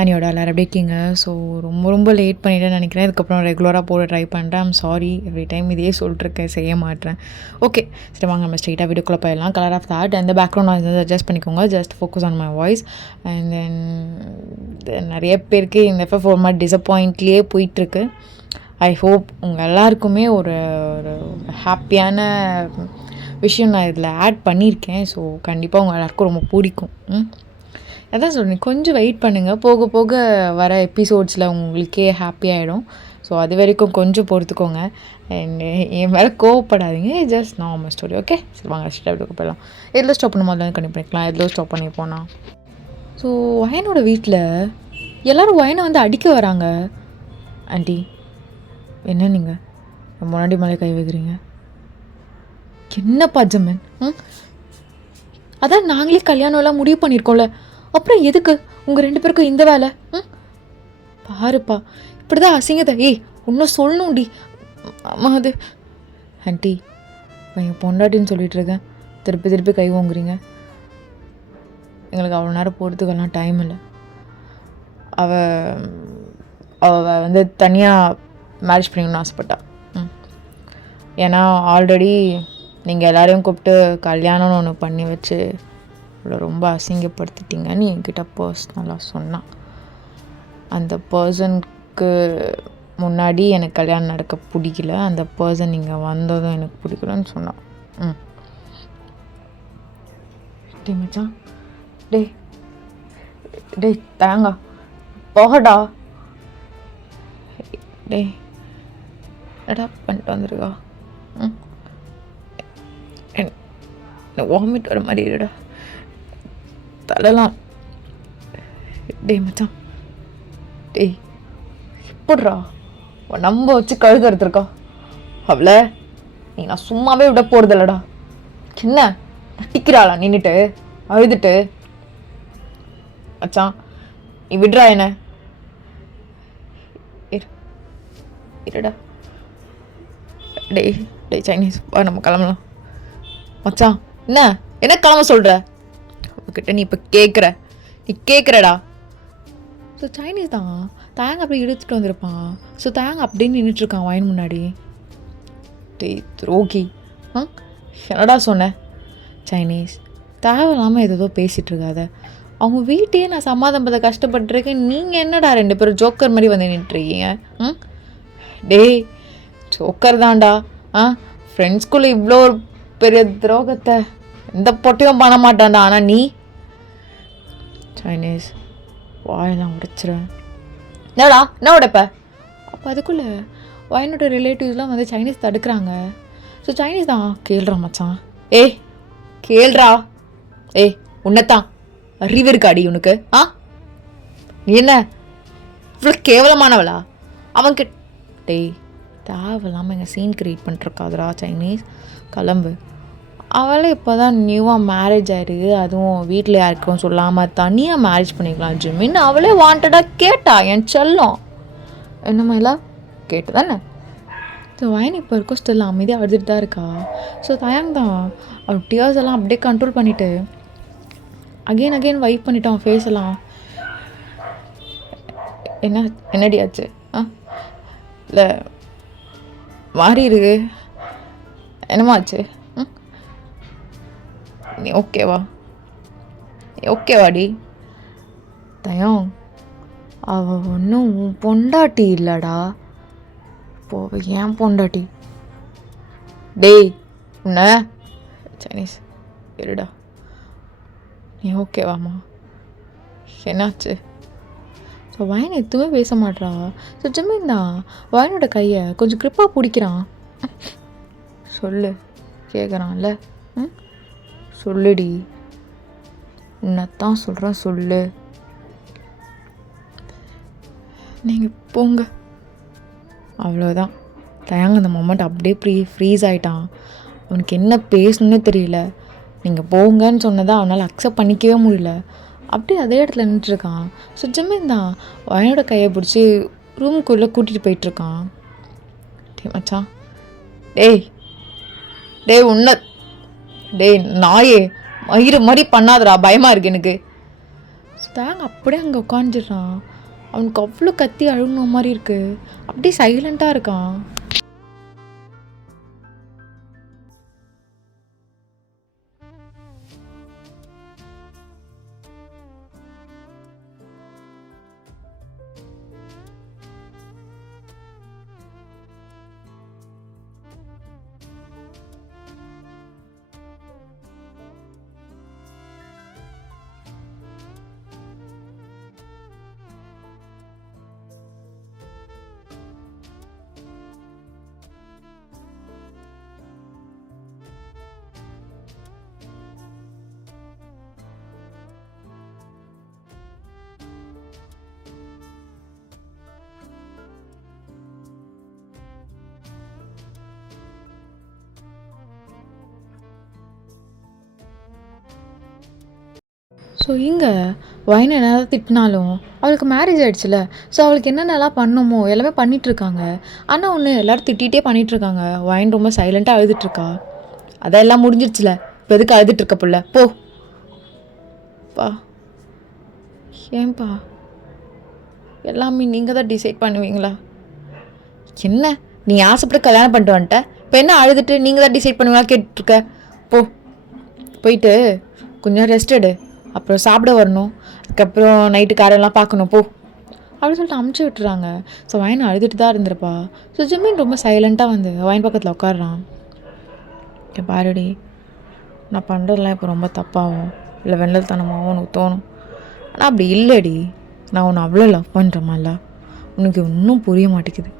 அனியோட எல்லாரும் எப்படி இருக்கீங்க? ஸோ ரொம்ப லேட் பண்ணிட்டேன்னு நினைக்கிறேன். இதுக்கப்புறம் ரெகுலராக போட ட்ரை பண்ணுறேன். ஐம் சாரி, எவ்ரி டைம் இதையே சொல்லிட்டுருக்கேன், செய்ய மாட்டேன். ஓகே, சரி வாங்க நம்ம ஸ்ட்ரெயிட்டாக வீடியோக்குள்ளே போயிடலாம். கலர் ஆஃப் தாட் அந்த பேக்ரவுண்ட் நாய்ஸ் வந்து அட்ஜஸ்ட் பண்ணிக்கோங்க. Just focus on my voice. And then நிறைய பேருக்கு இந்த எஃப்எஃப் ஒரு மாதிரி டிசப்பாயிண்ட்லேயே போயிட்டுருக்கு. ஐ ஹோப் உங்கள் எல்லாருக்குமே ஒரு ஒரு ஹாப்பியான விஷயம் நான் இதில் ஆட் பண்ணியிருக்கேன். ஸோ கண்டிப்பாக உங்கள் எல்லாருக்கும் ரொம்ப பிடிக்கும். அதான் சொல்கிறேன், கொஞ்சம் வெயிட் பண்ணுங்கள். போக போக வர எபிசோட்ஸில் உங்களுக்கே ஹாப்பி ஆகிடும். ஸோ அது வரைக்கும் கொஞ்சம் பொறுத்துக்கோங்க. அண்ட் என் மேலே கோவப்படாதீங்க. Just normal story. ஓகே, சரி வாங்க ஸ்டாப் போயிடலாம். எதில் ஸ்டாப் பண்ணும் போது கண்டிப்பாக பண்ணிக்கலாம். எதில் ஸ்டாப் பண்ணி போனால் ஸோ வயனோட வீட்டில் எல்லோரும் வயனை வந்து அடிக்க வராங்க. ஆண்டி என்ன நீங்கள் முன்னாடி மேலே கை வைக்கிறீங்க? என்னப்பா ஜமன்? அதான் நாங்களே கல்யாணம்லாம் முடிவு பண்ணியிருக்கோம்ல, அப்புறம் எதுக்கு உங்கள் 2 பேருக்கும் இந்த வேலை? பாருப்பா இப்படி தான் அசிங்கத்தை. ஏய் இன்னும் சொல்லணும்டி. ஆமாம் அது ஆண்டி என் பொண்டாட்டின்னு சொல்லிட்டு இருக்கேன், திருப்பி கை வாங்குறீங்க. எங்களுக்கு அவ்வளோ நேரம் போகிறதுக்கெல்லாம் டைம் இல்லை. அவள் வந்து தனியாக மேரேஜ் பண்ணிக்கணும்னு ஆசைப்பட்டா. ஏன்னா ஆல்ரெடி நீங்கள் எல்லோரையும் கூப்பிட்டு கல்யாணம்னு ஒன்று பண்ணி வச்சு அவளை ரொம்ப அசிங்கப்படுத்திட்டீங்கன்னு என்கிட்ட பர்சனலாக சொன்னான். அந்த பர்சனுக்கு முன்னாடி எனக்கு கல்யாணம் நடக்க பிடிக்கல, அந்த பர்சன் நீங்கள் வந்ததும் எனக்கு பிடிக்கலன்னு சொன்னான். டே மச்சான், டே தேங்கா போகடா. டே என்னடா பண்ணிட்டு வந்துருக்கா? வாமிட் வர மாதிரி இருடா, தலைலாம். டே மச்சான், டேய் எப்பட்றா நம்ப வச்சு கழுது எடுத்துருக்கா அவளை? நீ நான் சும்மாவே விட போகிறதில்லடா. சின்ன நட்டிக்கிறாளா நின்றுட்டு அழுதுட்டு? மச்சான் நீ விடுறா என்ன? இருடா. டேய் சைனீஸ் வா, நம்ம கிளம்பலாம். மச்சான் என்ன கிளம்ப சொல்கிற? அவகிட்ட நீ இப்போ கேட்குறடா. ஸோ சைனீஸ் தான் தேங்க அப்படி இழுத்துட்டு வந்திருப்பான். ஸோ தேங்க அப்படின்னு நின்றுட்டுருக்கான் வாயின் முன்னாடி. டேய் துரோகி, என்னடா சொன்னேன்? சைனீஸ் தேவையில்லாமல் ஏதோ பேசிகிட்டு இருக்காத. அவங்க வீட்டையே நான் சமாதானப்பட கஷ்டப்பட்டுருக்கேன். நீங்கள் என்னடா 2 பேரும் ஜோக்கர் மாதிரி வந்து நின்றுருக்கீங்க? டேய் ஜோக்கர் தான்டா. ஃப்ரெண்ட்ஸ்குள்ளே இவ்வளோ பெரிய துரோகத்தை எந்த பொட்டையும் பண்ண மாட்டான்டா. ஆனால் நீ சைனீஸ் வாயெல்லாம் உடைச்சிருவேன். என்னடா என்ன உடைப்ப? அப்போ அதுக்குள்ளே வாயனோட ரிலேட்டிவ்ஸ்லாம் வந்து சைனீஸ் தடுக்கிறாங்க. ஸோ சைனீஸ் தான் கேள்றா மச்சான். கேள்றா. உன்னைத்தான் அறிவு இருக்காடி உனக்கு? நீ என்ன இவ்வளோ கேவலமானவளா? அவன்கிட்ட டேய் தேவையில்லாமல் எங்கள் சீன் க்ரியேட் பண்ணிட்டுருக்காதுரா சைனீஸ். கிளம்பு. அவளை இப்போ தான் நியூவாக மேரேஜ் ஆயிருக்கு, அதுவும் வீட்டில் யாருக்கும் சொல்லாமல் தனியாக மேரேஜ் பண்ணிக்கலாம் ஜிமின்னு அவளே வாண்டடாக கேட்டா. என் செல்லம் என்னமாதிரிலாம் கேட்டு தானே. ஸோ வயன் இப்போ இருக்கும் ஸ்டில் அமைதியாக அழுதுட்டு தான் இருக்கா. ஸோ தயாங் தான் அவள் டியர்ஸ் எல்லாம் அப்படியே கண்ட்ரோல் பண்ணிவிட்டு அகெயின் வைப் பண்ணிட்டான் ஃபேஸ் எல்லாம். என்னடி ஆச்சு? இல்லை மாறி இருக்கு, என்னமாச்சு? நீ ஓகேவாடி? தயம் அவள் ஒன்றும் உன் பொண்டாட்டி இல்லைடா. இப்போ ஏன் பொண்டாட்டி? டேய் உன்ன சைனீஸ் இருடா. நீ ஓகேவாம்மா? என்னாச்சு? ஸோ வயன் எதுவுமே பேச மாட்றா. ஸோ ஜிம்மின் தான் வயனோட கையை கொஞ்சம் க்ரிப்பாக பிடிக்கிறான். சொல்லு கேட்குறான்ல, சொல்லுடி. உன்னைத்தான் சொல்கிறேன், சொல்லு. நீங்கள் போங்க. அவ்வளோதான். தயாங்க அந்த மொமெண்ட் அப்படியே ஃப்ரீஸ் ஆகிட்டான். அவனுக்கு என்ன பேசணுன்னே தெரியல. நீங்கள் போங்கன்னு சொன்னதை அவனால் அக்செப்ட் பண்ணிக்கவே முடியல. அப்படியே அதே இடத்துல நின்றுட்டுருக்கான். ஸோ ஜிம்மின் தான் வயனோட கையை பிடிச்சி ரூமுக்குள்ளே கூட்டிகிட்டு போயிட்டுருக்கான். டே மச்சான், டேய் உன்னை நாயே மயிறு மாதிரி பண்ணாதடா, பயமாக இருக்கு எனக்கு. தயாங் அப்படியே அங்கே உட்காந்துடுறான். அவனுக்கு அவ்வளோ கத்தி அழுகுன மாதிரி இருக்குது. அப்படியே சைலண்ட்டாக இருக்கான். ஸோ இங்கே வயனை என்னதான் திட்டினாலும் அவளுக்கு மேரேஜ் ஆகிடுச்சுல. ஸோ அவளுக்கு என்னென்னலாம் பண்ணணுமோ எல்லாமே பண்ணிகிட்ருக்காங்க. ஆனால் ஒன்று எல்லோரும் திட்டிகிட்டே பண்ணிகிட்ருக்காங்க. வயன் ரொம்ப சைலண்ட்டாக அழுதுட்ருக்கா. அதெல்லாம் முடிஞ்சிடுச்சுல, இப்போ எதுக்கு அழுதுட்ருக்க புள்ள, போ பா. ஏன்பா எல்லாமே நீங்கள் தான் டிசைட் பண்ணுவீங்களா? என்ன நீ ஆசைப்பட்டு கல்யாணம் பண்ணிட்டு வந்துட்ட, இப்போ என்ன அழுதுட்டு நீங்கள் தான் டிசைட் பண்ணுவீங்களா கேட்டுட்ருக்க? போ, போயிட்டு கொஞ்சம் ரெஸ்ட் எடு, அப்புறம் சாப்பிட வரணும், அதுக்கப்புறம் நைட்டு காரெல்லாம் பார்க்கணும், போ அப்படின்னு சொல்லிட்டு அமுச்சு விட்டுறாங்க. ஸோ வயன் அழுதுட்டு தான் இருந்திருப்பா. ஸோ ஜிம்மின் ரொம்ப சைலண்ட்டாக வந்து வயன் பக்கத்தில் உட்காடுறான். ஓகே பாருடி, நான் பண்ணுறதுலாம் இப்போ ரொம்ப தப்பாகும், இல்லை வெள்ளத்தனமாகவும் உனக்கு தோணும். ஆனால் அப்படி இல்லைடி, நான் உன்னை அவ்வளோ லவ் பண்ணுறமால்ல, உனக்கு இன்னும் புரிய மாட்டேங்குது.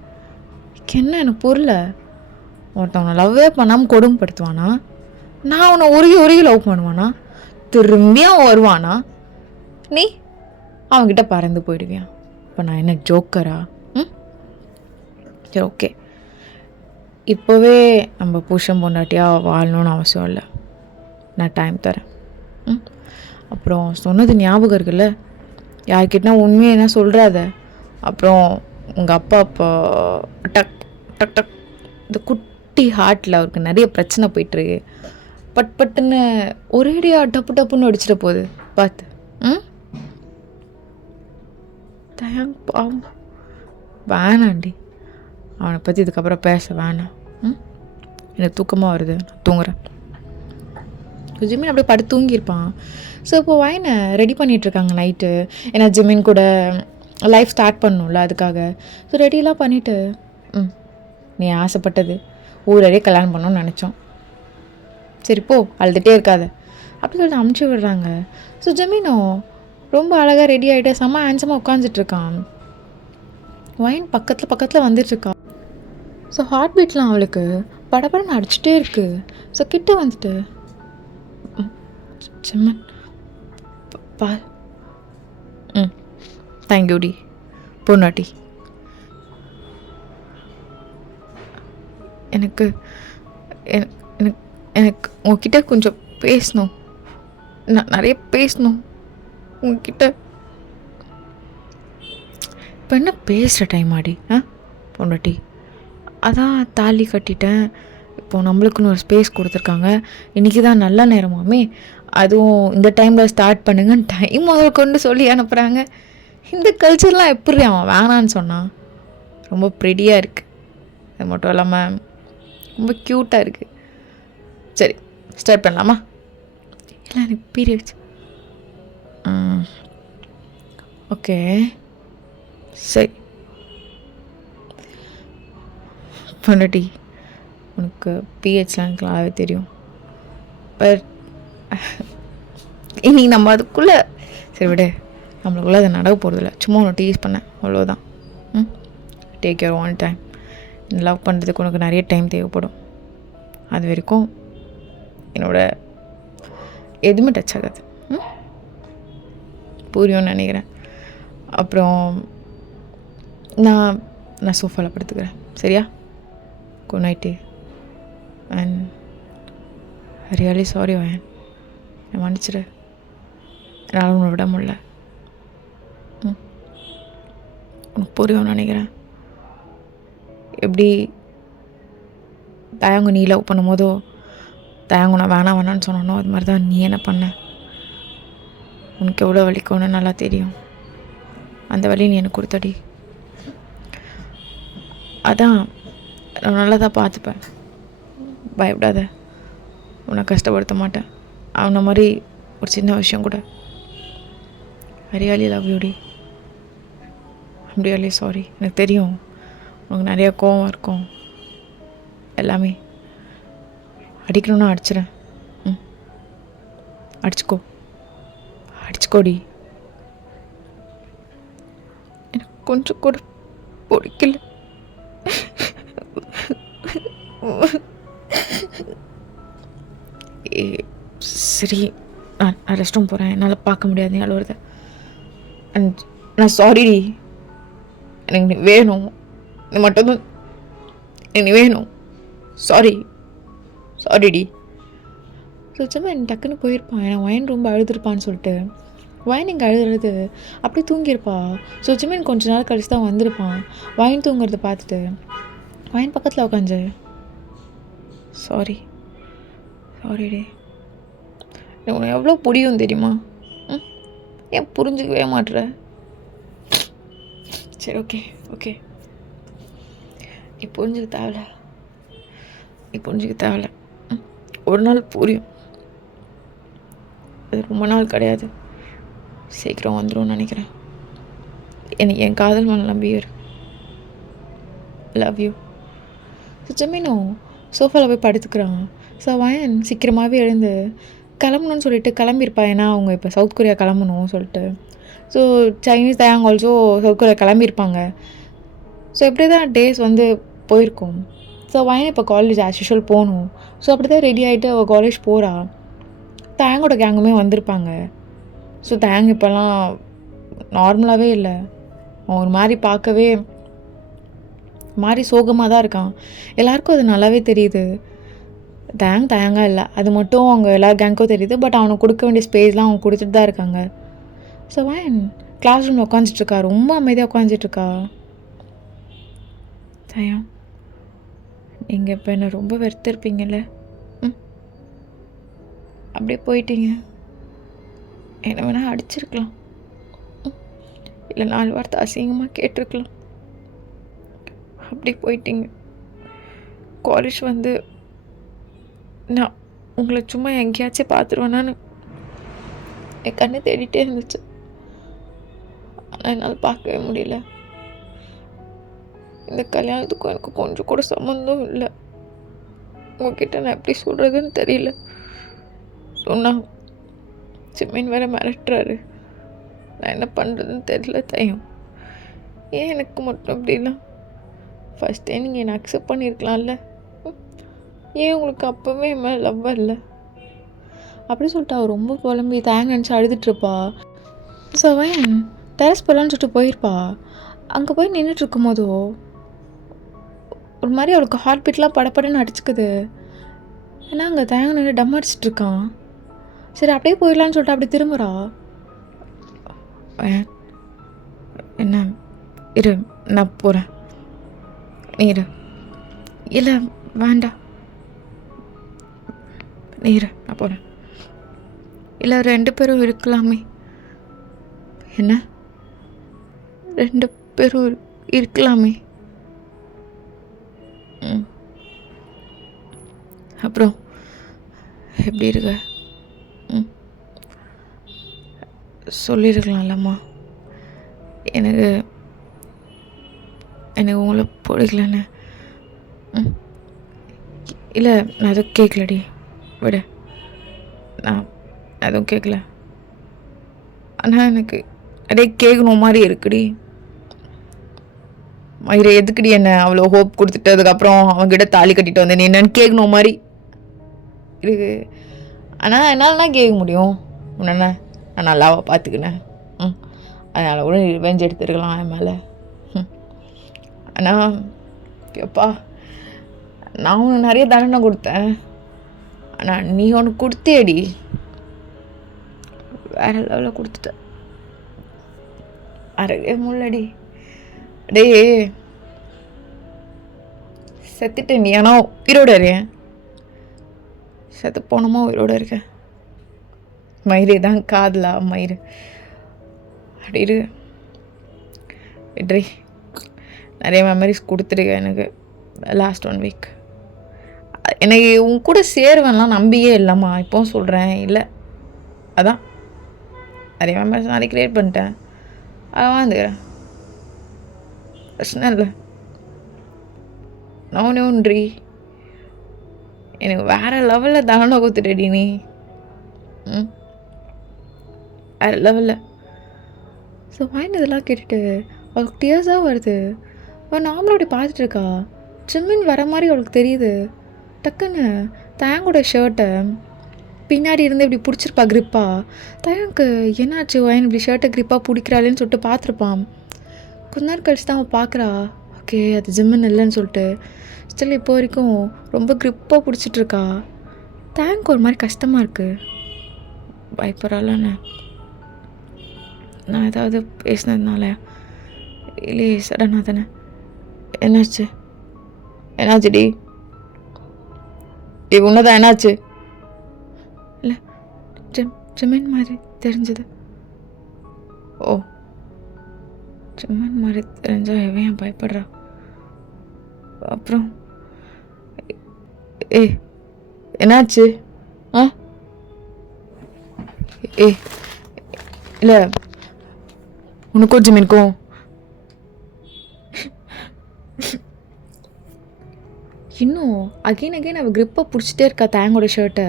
என்ன எனக்கு புரியல, ஒருத்தவனை லவ்வே பண்ணாமல் கொடுமைப்படுத்துவானா? நான் உன்னை உருகி லவ் பண்ணுவானா? திரும்பியும் வருவானா? நீ அவன்கிட்ட பறந்து போயிடுவியான். இப்போ நான் என்ன ஜோக்கரா? சரி ஓகே, இப்போவே நம்ம புருஷன் பொண்டாட்டியாக வாழணும்னு அவசியம் இல்லை, நான் டைம் தரேன். அப்புறம் சொன்னது ஞாபகம் இருக்குல்ல, யார்கிட்டனா உண்மையை என்ன சொல்கிறாத. அப்புறம் உங்கள் அப்பா டக் டக் டக் இந்த குட்டி ஹார்ட்டில் அவருக்கு நிறைய பிரச்சனை போயிட்டுருக்கு. பட்டுன்னு ஒரேடியாக டப்பு டப்புன்னு அடிச்சிட போகுது பார்த்து. தயாங் பாவம், வேணாண்டி, அவனை பற்றி இதுக்கப்புறம் பேச வேணாம். எனக்கு தூக்கமாக வருது, நான் தூங்குறேன். ஜிமின் அப்படியே படுத்து தூங்கியிருப்பான். ஸோ இப்போ வயனை ரெடி பண்ணிகிட்ருக்காங்க நைட்டு. ஏன்னா ஜிமின் கூட லைஃப் ஸ்டார்ட் பண்ணணும்ல, அதுக்காக. ஸோ ரெடியெலாம் பண்ணிவிட்டு நீ ஆசைப்பட்டது ஊரே கல்யாணம் பண்ணணும்னு நினச்சோம், சரி போ, அழுதுகிட்டே இருக்காத அப்படி சொல்லிட்டு அமுச்சு விடுறாங்க. ஸோ ஜமீனும் ரொம்ப அழகாக ரெடி ஆகிட்டு செம்ம ஹேண்ட்ஸமாக உட்காந்துட்ருக்கான். வயன் பக்கத்தில் வந்துட்டுருக்கா. ஸோ ஹார்ட் பீட்லாம் அவளுக்கு படப்படன்னு அடிச்சுட்டே இருக்குது. ஸோ கிட்ட வந்துட்டு ஜமன் பா தேங்க்யூடி பொண்ணாட்டி, எனக்கு எனக்கு உங்ககிட்ட கொஞ்சம் பேசணும், நான் நிறைய பேசணும் உங்ககிட்ட. இப்போ என்ன பேசுகிற டைம் ஆடி பொண்டாட்டி? அதான் தாலி கட்டிட்டேன், இப்போது நம்மளுக்குன்னு ஒரு ஸ்பேஸ் கொடுத்துருக்காங்க, இன்றைக்கி தான் நல்ல நேரமாமே, அதுவும் இந்த டைமில் ஸ்டார்ட் பண்ணுங்கன்னு டைம் முதல் கொண்டு சொல்லி அனுப்புகிறாங்க. இந்த கல்ச்சர்லாம் எப்படி அவன் வேணான்னு சொன்னான்? ரொம்ப ப்ரெடியாக இருக்குது, அது மட்டும் இல்லாமல் ரொம்ப க்யூட்டாக இருக்குது. சரி ஸ்டார்ட் பண்ணலாமா? இல்லை எனக்கு பீரியட்ஸ். ஓகே சரி பொண்டாட்டி, உனக்கு பிஹெச்லாம் எனக்கு நல்லாவே தெரியும், பட் இனி நம்ம அதுக்குள்ளே சரி விடு, நம்மளுக்குள்ளே அதை நடக்க போகிறதில்ல, சும்மா ஒன்று டீஸ் பண்ணேன் அவ்வளோதான். Take your own time. Love பண்ணுறதுக்கு உனக்கு நிறைய டைம் தேவைப்படும், அது வரைக்கும் என்னோட எதுவுமே டச் ஆகாது. புரியும்னு நினைக்கிறேன். அப்புறம் நான் சோஃபாவில் படுத்துக்கிறேன், சரியா? Good night. And really sorry வயன், நான் மன்னிச்சிடு, என்னால் உன்னை விட முடியல. உனக்கு புரியும்னு நினைக்கிறேன். எப்படி தயாங்க நீ லவ் பண்ணும் போதோ தயாங்க நான் வேணான்னு சொன்னனோ அது மாதிரி தான் நீ என்ன பண்ண. உனக்கு எவ்வளோ வலிக்கும்னு நல்லா தெரியும். அந்த வலி நீ எனக்கு கொடுத்தடி. அதான் நான் நல்லா தான் பார்த்துப்பேன், பயப்படாத. உன்னை கஷ்டப்படுத்த மாட்டேன். அவனை மாதிரி ஒரு சின்ன விஷயம் கூட. ஐ ரியலி லவ் யூ டி. I'm really sorry. எனக்கு தெரியும் உனக்கு நிறையா கோவம் இருக்கும். எல்லாமே அடிக்கணும்னா அடிச்சிடறேன். அடிச்சுக்கோ, அடிச்சுக்கோடி. எனக்கு கொஞ்சம் கூட பிடிக்கல. சரி, நான் ரெஸ்ட் ரூம் போகிறேன். என்னால் பார்க்க முடியாது நீ அழுவுறத. அண்ட் நான் சாரிடி. எனக்கு நீ வேணும். நீ மட்டும்தான் எனக்கு நீ வேணும். சாரி, சாரிடி. சுத்தமாக என் டக்குன்னு போயிருப்பான். ஏன்னா வயன் ரொம்ப அழுதுருப்பான்னு சொல்லிட்டு. வயன் இங்கே அழுதுறது அப்படியே தூங்கியிருப்பா. சுத்தமாக எனக்கு கொஞ்ச நாள் கழிச்சு தான் வந்திருப்பான். வயன் தூங்குறத பார்த்துட்டு வயன் பக்கத்தில் உட்காந்து சாரி, சாரிடி. உனக்கு எவ்வளோ புரியும் தெரியுமா? ஏன் புரிஞ்சுக்கவே மாட்டுற? சரி, ஓகே ஓகே, நீ புரிஞ்சுக்க தேவையில்ல. நீ புரிஞ்சுக்க தேவையில்ல. ஒரு நாள் புரியும். அது ரொம்ப நாள் கிடையாது. சீக்கிரம் வந்துடும் நினைக்கிறேன். எனக்கு என் காதல் மேலே நம்பியர். Love you. ஜமீனும் சோஃபாவில் போய் படுத்துக்கிறான். ஸோ வயன் சீக்கிரமாகவே எழுந்து கிளம்பணும்னு சொல்லிட்டு கிளம்பியிருப்பா. ஏன்னா அவங்க இப்போ சவுத் கொரியா கிளம்பணும் சொல்லிட்டு. ஸோ சைனீஸ் தயாங் ஆல்சோ சவுத் கொரியா கிளம்பியிருப்பாங்க. ஸோ இப்படி தான் டேஸ் வந்து போயிருக்கும். ஸோ வயன் இப்போ காலேஜ் ஆஸ் யூஷுவல் போகணும். ஸோ அப்படி தான் ரெடி ஆகிட்டு அவள் காலேஜ் போகிறா. தயாங்கோட கேங்குமே வந்திருப்பாங்க. ஸோ தயாங் இப்போல்லாம் நார்மலாகவே இல்லை. அவன் ஒரு மாதிரி பார்க்கவே மாதிரி சோகமாக தான் இருக்கான். எல்லாருக்கும் அது நல்லாவே தெரியுது. தயாங்காக இல்லை, அது மட்டும் அவங்க எல்லா கேங்க்கும் தெரியுது. பட் அவனுக்கு கொடுக்க வேண்டிய ஸ்பேஸ்லாம் அவங்க கொடுத்துட்டு தான் இருக்காங்க. ஸோ வயன் கிளாஸ் ரூமில் உட்காந்துட்ருக்கா. ரொம்ப அமைதியாக உட்காந்துட்ருக்கா. தயம், நீங்கள் இப்போ என்னை ரொம்ப வெறுத்திருப்பீங்கல்ல. அப்படியே போயிட்டீங்க. என்னை வேணால் அடிச்சிருக்கலாம், இல்லை 4 வார்த்தை அசிங்கமாக கேட்டிருக்கலாம். அப்படி போயிட்டீங்க. காலேஜ் வந்து நான் உங்களை சும்மா எங்கேயாச்சும் பார்த்துருவேனான்னு என் கண்ணை தேடிட்டே இருந்துச்சு. ஆனால் என்னால் பார்க்கவே முடியல. இந்த கல்யாணத்துக்கும் எனக்கு கொஞ்சம் கூட சம்மந்தம் இல்லை. உங்ககிட்ட நான் எப்படி சொல்கிறதுன்னு தெரியல. சொன்னா சிம்மின் வேற மிரட்டுறாரு. நான் என்ன பண்ணுறதுன்னு தெரியல. தயம், ஏன் எனக்கு மட்டும் அப்படிலாம்? ஃபஸ்ட்டே நீங்கள் என்னை அக்செப்ட் பண்ணியிருக்கலாம்ல. ஏன் உங்களுக்கு அப்போவே என் மேலே லவ் இல்லை? அப்படி சொல்லிட்டு அவள் ரொம்ப புலம்பி தேங்க நினச்சி அழுதுட்ருப்பா. ஸோ அவன் டெரஸ் போகலான்னு சொல்லிட்டு போயிருப்பா. அங்கே போய் நின்றுட்டு இருக்கும் போதோ ஒரு மாதிரி அவளுக்கு ஹார்ட் பீட்லாம் படப்படன்னு அடிச்சுக்குது. ஏன்னா அங்கே தேங்க நின்று டம் அடிச்சிட்ருக்கான். சரி அப்படியே போயிடலான்னு சொல்லிட்டு அப்படி திரும்புகிறா. என்ன இரு, நான் போகிறேன், நீ இரு. இல்லை வேண்டாம், நீ இரு, நான் போகிறேன். இல்லை 2 பேரும் இருக்கலாமே. என்ன 2 பேரும் இருக்கலாமே? அப்புறம் எப்படி இருக்க? சொல்லியிருக்கலாம்லம்மா, எனக்கு உங்களை பிடிக்கலன்னு. இல்லை நான் எதுவும் கேட்கலடி, விட. நான் எதுவும் கேட்கல. ஆனால் எனக்கு நிறைய கேட்கணும் மாதிரி இருக்குடி. மயிரை எதுக்குடி என்ன அவ்வளோ ஹோப் கொடுத்துட்டு அதுக்கப்புறம் அவங்ககிட்ட தாலி கட்டிட்டு வந்தேன் என்னன்னு கேட்கணும் மாதிரி இருக்கு. ஆனால் என்னால்னா கேட்க முடியும். உன்ன நான் நல்லாவா பார்த்துக்கினேன். அதனால் கூட ரிவெஞ்ச் எடுத்துருக்கலாம் என் மேலே. ஆனால் எப்பா, நான் உனக்கு நிறைய தண்டனை கொடுத்தேன். ஆனால் நீ ஒன்று கொடுத்தேடி, வேற லெவலில் கொடுத்துட்ட. அறவே முள்ளடி. டே செத்துட்டேன் நீ, ஆனால் உயிரோடு இருக்கேன். செத்து போனோமா உயிரோடு இருக்கேன். மயிறு தான் காதலா மயிறு அப்படி இரு விட்ரி. நிறைய மெமரிஸ் கொடுத்துருக்க எனக்கு லாஸ்ட் 1 வீக். எனக்கு உன் கூட சேருவேன்லாம் நம்பியே இல்லைம்மா. இப்போவும் சொல்கிறேன் இல்லை. அதான் நிறைய மெமரிஸ் நாளைக்கு க்ரியேட் பண்ணிட்டேன். அதான் வந்துக்கிறேன். பிரச்சனை இல்லை. நோன்றி எனக்கு வேறு லெவலில் தானே கொடுத்துட்டடி நீ. வேறு லெவலில். ஸோ வாயின் இதெல்லாம் கேட்டுட்டு அவளுக்கு டியர்ஸாக வருது. அவள் நார்மலாக அப்படி பார்த்துட்டு இருக்கா. ஜிம்மின் வர மாதிரி அவளுக்கு தெரியுது. டக்குன்னு தேங்கோட ஷர்ட்டை பின்னாடி இருந்து இப்படி பிடிச்சிருப்பா க்ரிப்பா. தயனுக்கு என்னாச்சு வாயின் இப்படி ஷர்ட்டை க்ரிப்பாக பிடிக்கிறாளேன்னு சொல்லிட்டு பார்த்துருப்பான். கொஞ்ச நேரம் கழிச்சு தான் அவள் பார்க்குறா. ஓகே அது ஜிம்மின் இல்லைன்னு சொல்லிட்டு ஸ்டில் இப்போ வரைக்கும் ரொம்ப க்ரிப்பாக பிடிச்சிட்ருக்கா. தேங்க் ஒரு மாதிரி கஷ்டமாக இருக்குது. பயப்படுறாளன்னு நான் ஏதாவது பேசினதுனால இல்லையே சடனாக தானே. என்னாச்சுடி உன்னதான் என்னாச்சு? இல்லை ஜிமின் மாதிரி தெரிஞ்சது. ஓ ஜிமின் மாதிரி தெரிஞ்சா எவன் ஏன் பயப்படுறா? அப்புறம் என்னாச்சு? இல்லை உனக்கும் ஜிமினுக்கும் இன்னும் அகெயின் அவள் க்ரிப்பை பிடிச்சிட்டே இருக்கா தேங்கோட ஷர்ட்டை.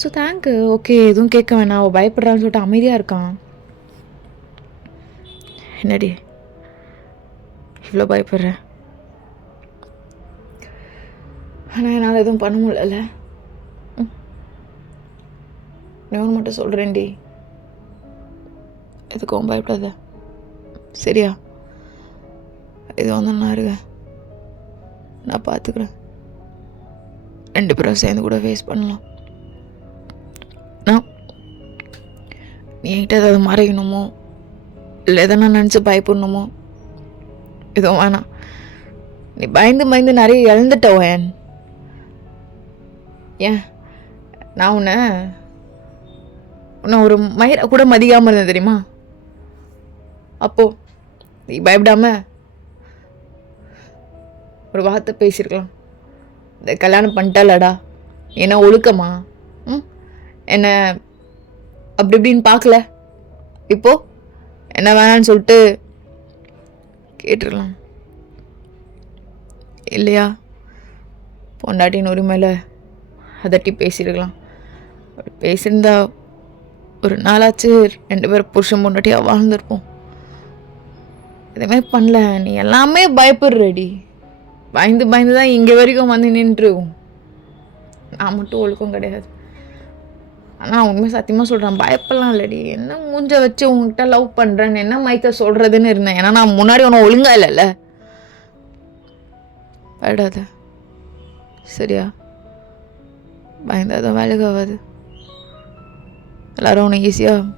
ஸோ தேங்க்கு ஓகே எதுவும் கேட்க வேணாம், அவள் பயப்படுறான்னு சொல்லிட்டு அமைதியாக இருக்கான். என்னடி இவ்வளோ பயப்படுறேன்? ஆனால் என்னால் எதுவும் பண்ண முடியல. நான் மட்டும் சொல்கிறேன்டி, எதுக்கும் பயப்படாத சரியா? இது வந்து நான் இருக்கேன், நான் பார்த்துக்கிறேன். 2 பேரும் சேர்ந்து கூட ஃபேஸ் பண்ணலாம். நான் நீ என்கிட்ட ஏதாவது மறைக்கணுமோ இல்லை எதனா நினச்சி பயப்படணுமோ எதுவும் வேணாம். நீ பயந்து நிறைய இழந்துட்டவன். ஏன் நான் உன்னை ஒரு மயிரை கூட மதிக்காமல் இருந்தேன் தெரியுமா? அப்போது நீ பயப்படாம ஒரு வார்த்தை பேசியிருக்கலாம். இந்த கல்யாணம் பண்ணிட்டாலடா என்ன ஒழுக்கமா? என்ன அப்படி இப்படின்னு பார்க்கல, இப்போ என்ன வேணான்னு சொல்லிட்டு கேட்டுருக்கலாம் இல்லையா? பொண்டாட்டின் உரிமையில் அதட்டி பேசியிருக்கலாம். பேசியிருந்தா ஒரு நாளாச்சு 2 பேரும் புருஷன் பொண்டாட்டியாக வாழ்ந்துருப்போம். எதுவுமே பண்ணல. நீ எல்லாமே பயப்படுறடி. பயந்து தான் இங்கே வரைக்கும் வந்து நின்றுருக்கும். நான் மட்டும் ஒழுக்கம் கிடையாது. ஆனால் உண்மை சத்தியமாக சொல்கிறேன், பயப்படலாம் இல்லடி. என்ன மூஞ்ச வச்சு உங்ககிட்ட லவ் பண்ணுறேன்னு என்ன மைத்த சொல்கிறதுன்னு இருந்தேன். ஏன்னா நான் முன்னாடி ஒன்றும் ஒழுங்கா இல்லைல்ல. பயடாத சரியா? பயந்தாதான் வேலைக்கு ஆகாது. எல்லோரும் உன்னை ஈஸியாக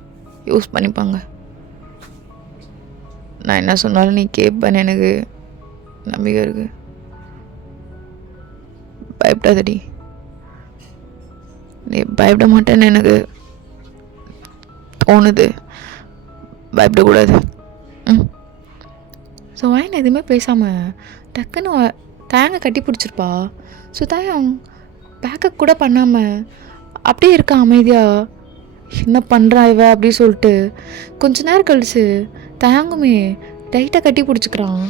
யூஸ் பண்ணிப்பாங்க. நான் என்ன சொன்னாலும் நீ கேட்பேன்னு எனக்கு நம்பிக்கை இருக்குது. பயப்படாதடி. நீ பயப்பட மாட்டேன்னு எனக்கு தோணுது. பயப்படக்கூடாது. ஸோ வாயின் எதுவுமே பேசாமல் டக்குன்னு தேங்க கட்டி பிடிச்சிருப்பா. ஸோ தாயம் பேக்கப் கூட பண்ணாமல் அப்படியே இருக்கா அமைதியாக. என்ன பண்ணுறா இவ அப்படி சொல்லிட்டு கொஞ்ச நேரம் கழிச்சு தேங்குமே டைட்டாக கட்டி பிடிச்சிக்கிறான்.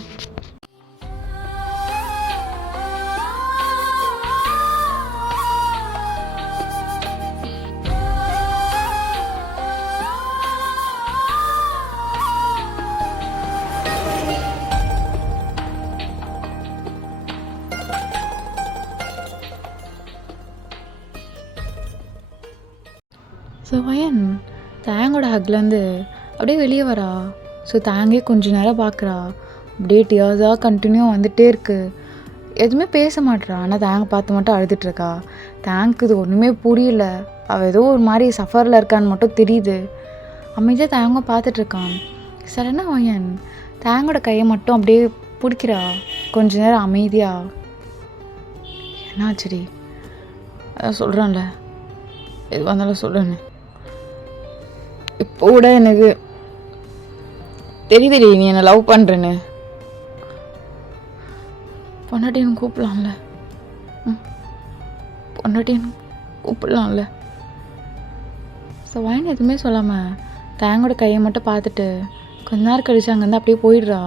ஸோ வயன் தேங்கோட ஹக்லேருந்து அப்படியே வெளியே வரா. ஸோ தேங்கே கொஞ்ச நேரம் பார்க்குறா. அப்படியே டியர்ஸாக கண்டினியூ வந்துகிட்டே இருக்குது. எதுவுமே பேச மாட்றா. ஆனால் தேங்க பார்த்து மட்டும் அழுதுட்டுருக்கா. தேங்க்கு இது ஒன்றுமே புரியல. அவள் ஏதோ ஒரு மாதிரி சஃபரில் இருக்கான்னு மட்டும் தெரியுது. அமைதியாக தேங்க பார்த்துட்ருக்கான். சடனாக வயன் தேங்கோட கையை மட்டும் அப்படியே பிடிக்கிறா. கொஞ்ச நேரம் அமைதியாக. என்னாச்சுடி? அதான் சொல்கிறான்ல, எது வந்தாலும் சொல்லுன்னு. இப்போ கூட எனக்கு தெரியுதுடி நீ என்னை லவ் பண்ணுறேன்னு. பொண்டாட்டின்னு கூப்பிடலாம்ல, பொண்டாட்டின்னு கூப்பிடலாம்ல. ஸோ வாயின் எதுவுமே சொல்லாமல் தேங்கோட கையை மட்டும் பார்த்துட்டு கொஞ்ச நேரம் கழிச்சு அங்கேருந்து அப்படியே போயிடுறா.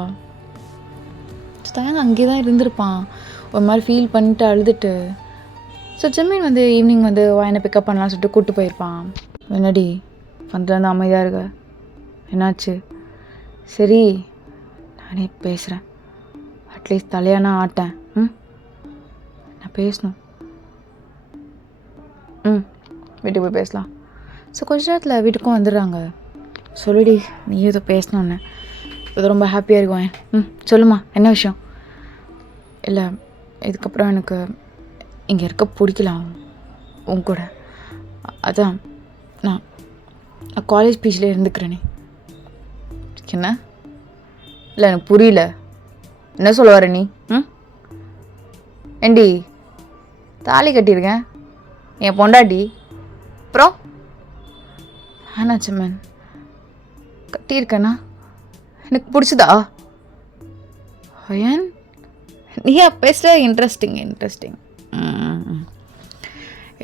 தேங்க அங்கேயே தான் இருந்திருப்பான், ஒரு மாதிரி ஃபீல் பண்ணிட்டு அழுதுட்டு. ஸோ ஜெமின் வந்து ஈவினிங் வந்து வாயினை பிக்கப் பண்ணலாம்னு சொல்லிட்டு கூப்பிட்டு போயிருப்பான். என்னடி வந்து அமைதியாக இருக்க, என்னாச்சு? சரி நானே பேசுகிறேன், அட்லீஸ்ட் தலையானா ஆட்டேன். நான் பேசணும். வீட்டுக்கு போய் பேசலாம். ஸோ கொஞ்ச நேரத்தில் வீட்டுக்கும் வந்துடுறாங்க. சொல்லுடி நீ ஏதோ பேசணுன்னு, இது ரொம்ப ஹாப்பியாக இருக்கும். சொல்லுமா என்ன விஷயம்? இல்லை இதுக்கப்புறம் எனக்கு இங்கே இருக்க பிடிக்கலாம் உன் கூட, அதான் நான் காலேஜ் பீச்சில் இருந்துக்கிறேனே. என்ன? இல்லை எனக்கு புரியல, என்ன சொல்ல வர நீ? ஏண்டி தாலி கட்டியிருக்கேன், என் பொண்டாட்டி, அப்புறம் ஆனாச்சம்மன் கட்டியிருக்கேண்ணா எனக்கு பிடிச்சதா? ஏன் நீயா பேசுகிற? இன்ட்ரெஸ்டிங்.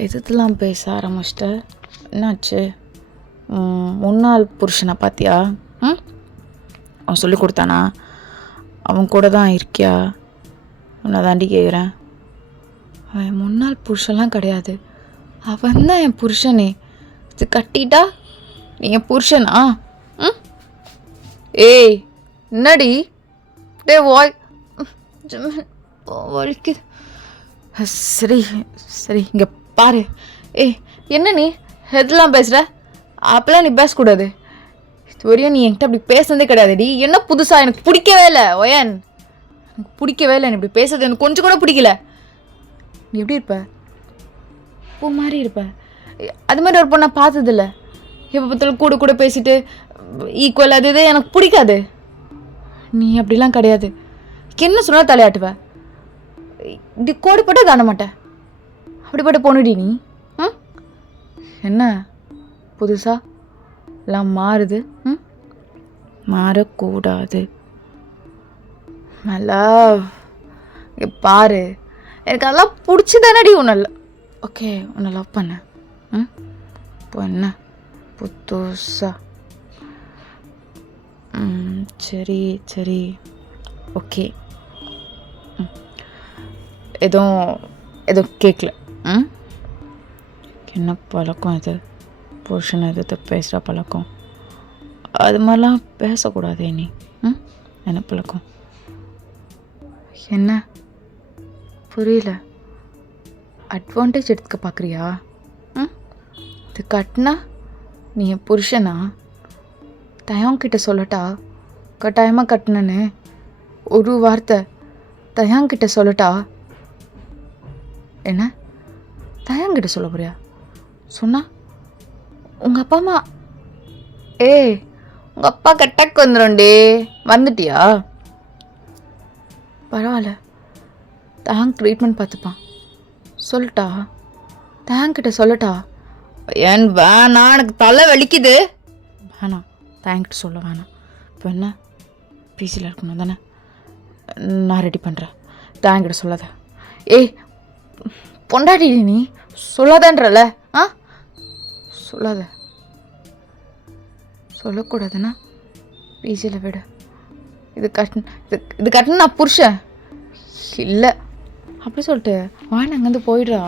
எதுலாம் பேச ஆரம்பிச்சிட்ட, என்னாச்சு? முன்னாள் புருஷனை பார்த்தியா? அவன் சொல்லி கொடுத்தானா? அவன் கூட தான் இருக்கியா? உன்னை தாண்டி கேட்குறேன். அவன் முன்னாள் புருஷன்லாம் கிடையாது, அவன் தான் என் புருஷனே. இது கட்டிட்டா நீ என் புருஷனா? ஏய் என்னடி டே வாய் வலிக்குது. சரி இங்கே பாரு. ஏய் என்ன நீ எதெல்லாம் பேசுகிற? அப்பெல்லாம் நீ பேசக்கூடாது. இது வரையும் நீ என்கிட்ட அப்படி பேசுனதே கிடையாதுடி. என்ன புதுசாக? எனக்கு பிடிக்கவே இல்லை ஒயன், எனக்கு பிடிக்கவே இல்லை. நீ இப்படி பேசுறது எனக்கு கொஞ்சம் கூட பிடிக்கல. நீ எப்படி இருப்ப? பூ மாதிரி இருப்ப. அது மாதிரி ஒரு பொண்ணை பார்த்ததில்ல. எப்போ பார்த்தாலும் கூட பேசிட்டு ஈக்குவல் அது இது எனக்கு பிடிக்காது. நீ அப்படிலாம் கிடையாது. என்ன சொன்னால் தலையாட்டுவ, இப்படி கோடிப்பட்ட காண மாட்டேன். அப்படிப்பட்ட பொண்ணுடி நீ. என்ன புதுசா எல்லாம் மாறுது? மாறக்கூடாது. நல்லா பாரு, எனக்கு அதெல்லாம் பிடிச்சிதானடி உன்னை. ஓகே உன்னை லவ் பண்ண. இப்போ என்ன புதுசா? சரி ஓகே. எதுவும் கேட்கல. என்ன பழக்கம் இது? புருஷனை எதிர்த்து பேசுகிற பழக்கம், அது மாதிரிலாம் பேசக்கூடாதே நீ. என்ன பழக்கம்? என்ன புரியல? அட்வான்டேஜ் எடுத்துக்க பார்க்குறியா? இது கட்டினா நீ என் புருஷனா? தயங்கிட்ட சொல்லட்டா? கட்டாயமாக கட்டினேன்னு ஒரு வார்த்தை தயங்கிட்ட சொல்லட்டா? என்ன தயங்கிட்ட சொல்ல போறியா? சொன்னா உங்கள் அப்பா அம்மா, உங்கள் அப்பா கட்டக்கு வந்துடும்டே, மறந்துட்டியா? பரவாயில்ல, தேங்க் ட்ரீட்மெண்ட் பார்த்துப்பான். சொல்லட்டா? தேங்க்கிட்ட சொல்லட்டா? ஏன் வேணாம், எனக்கு தலை வலிக்குது. வேணாம், தேங்க்ட்டு சொல்ல வேணாம். இப்போ என்ன பிசியில் இருக்கணும் தானே? நான் ரெடி பண்ணுறேன், தேங்க்கிட்ட சொல்லாத. பொண்டாட்டி நீ சொல்லாதன்றல? சொல்லாத. சொல்லக்கூடாதுன்னா பிசியில் விடு. இது கட்டணும் நான் புருஷன் இல்லை அப்படி சொல்லிட்டு வாங்க அங்கேருந்து போயிடுறா.